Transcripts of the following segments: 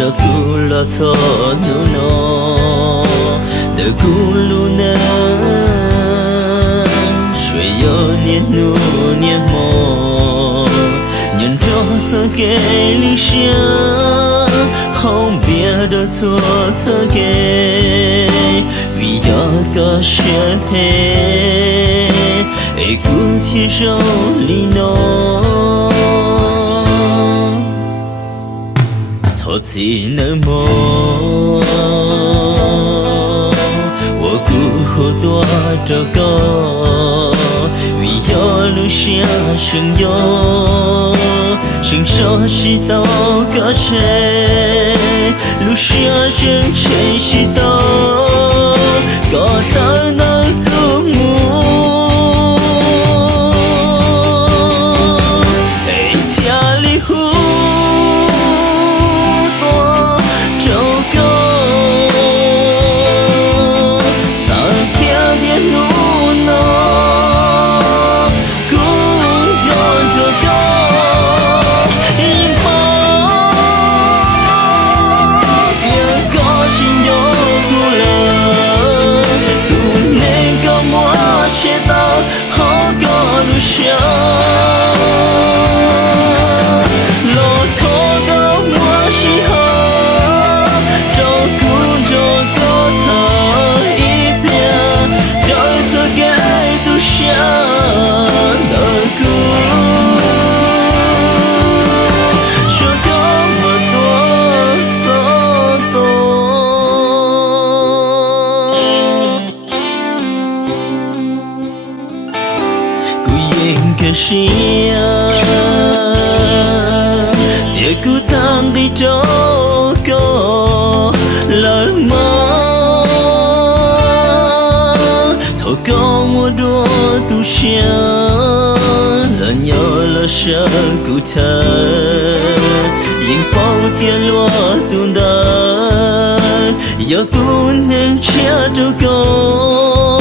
Sa kula tho nu no de kulu na shui yo nian nu nian mo nhân cho sa ke li xia không biết được chúa sa ke vì do có xia pe ai cu thiên sâu li no我只能摸，我孤后多着个，为要留下声优，伸手是刀个谁，留下真诚是刀，个当那个木。个是呀，也孤单地走过了吗？透过我多独享，了鸟了舍孤单，迎风天落dun的，有不能恰着够，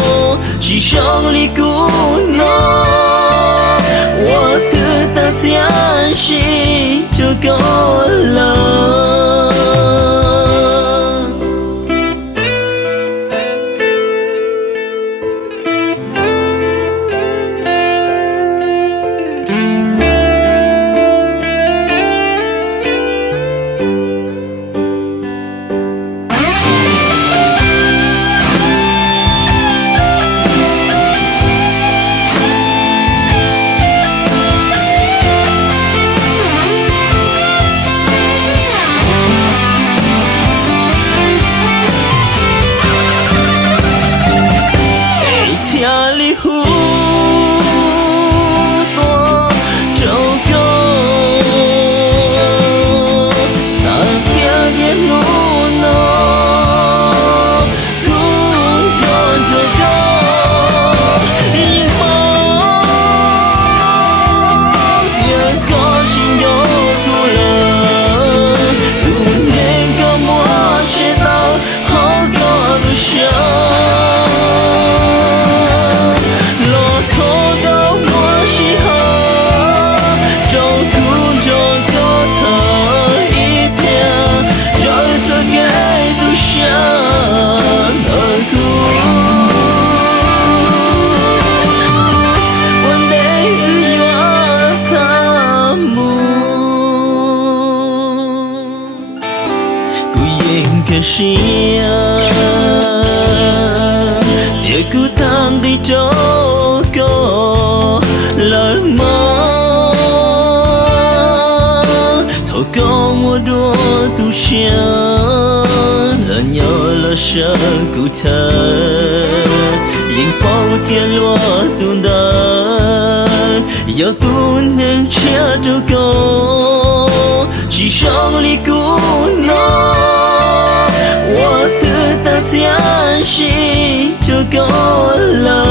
只想离孤诺。我的大家心就够了。个是呀，也孤单地走过了吗？透过我多独享，了鸟了舍孤单，迎风天落dun的，要不能这都够，只剩你孤诺，我的大家是就够了。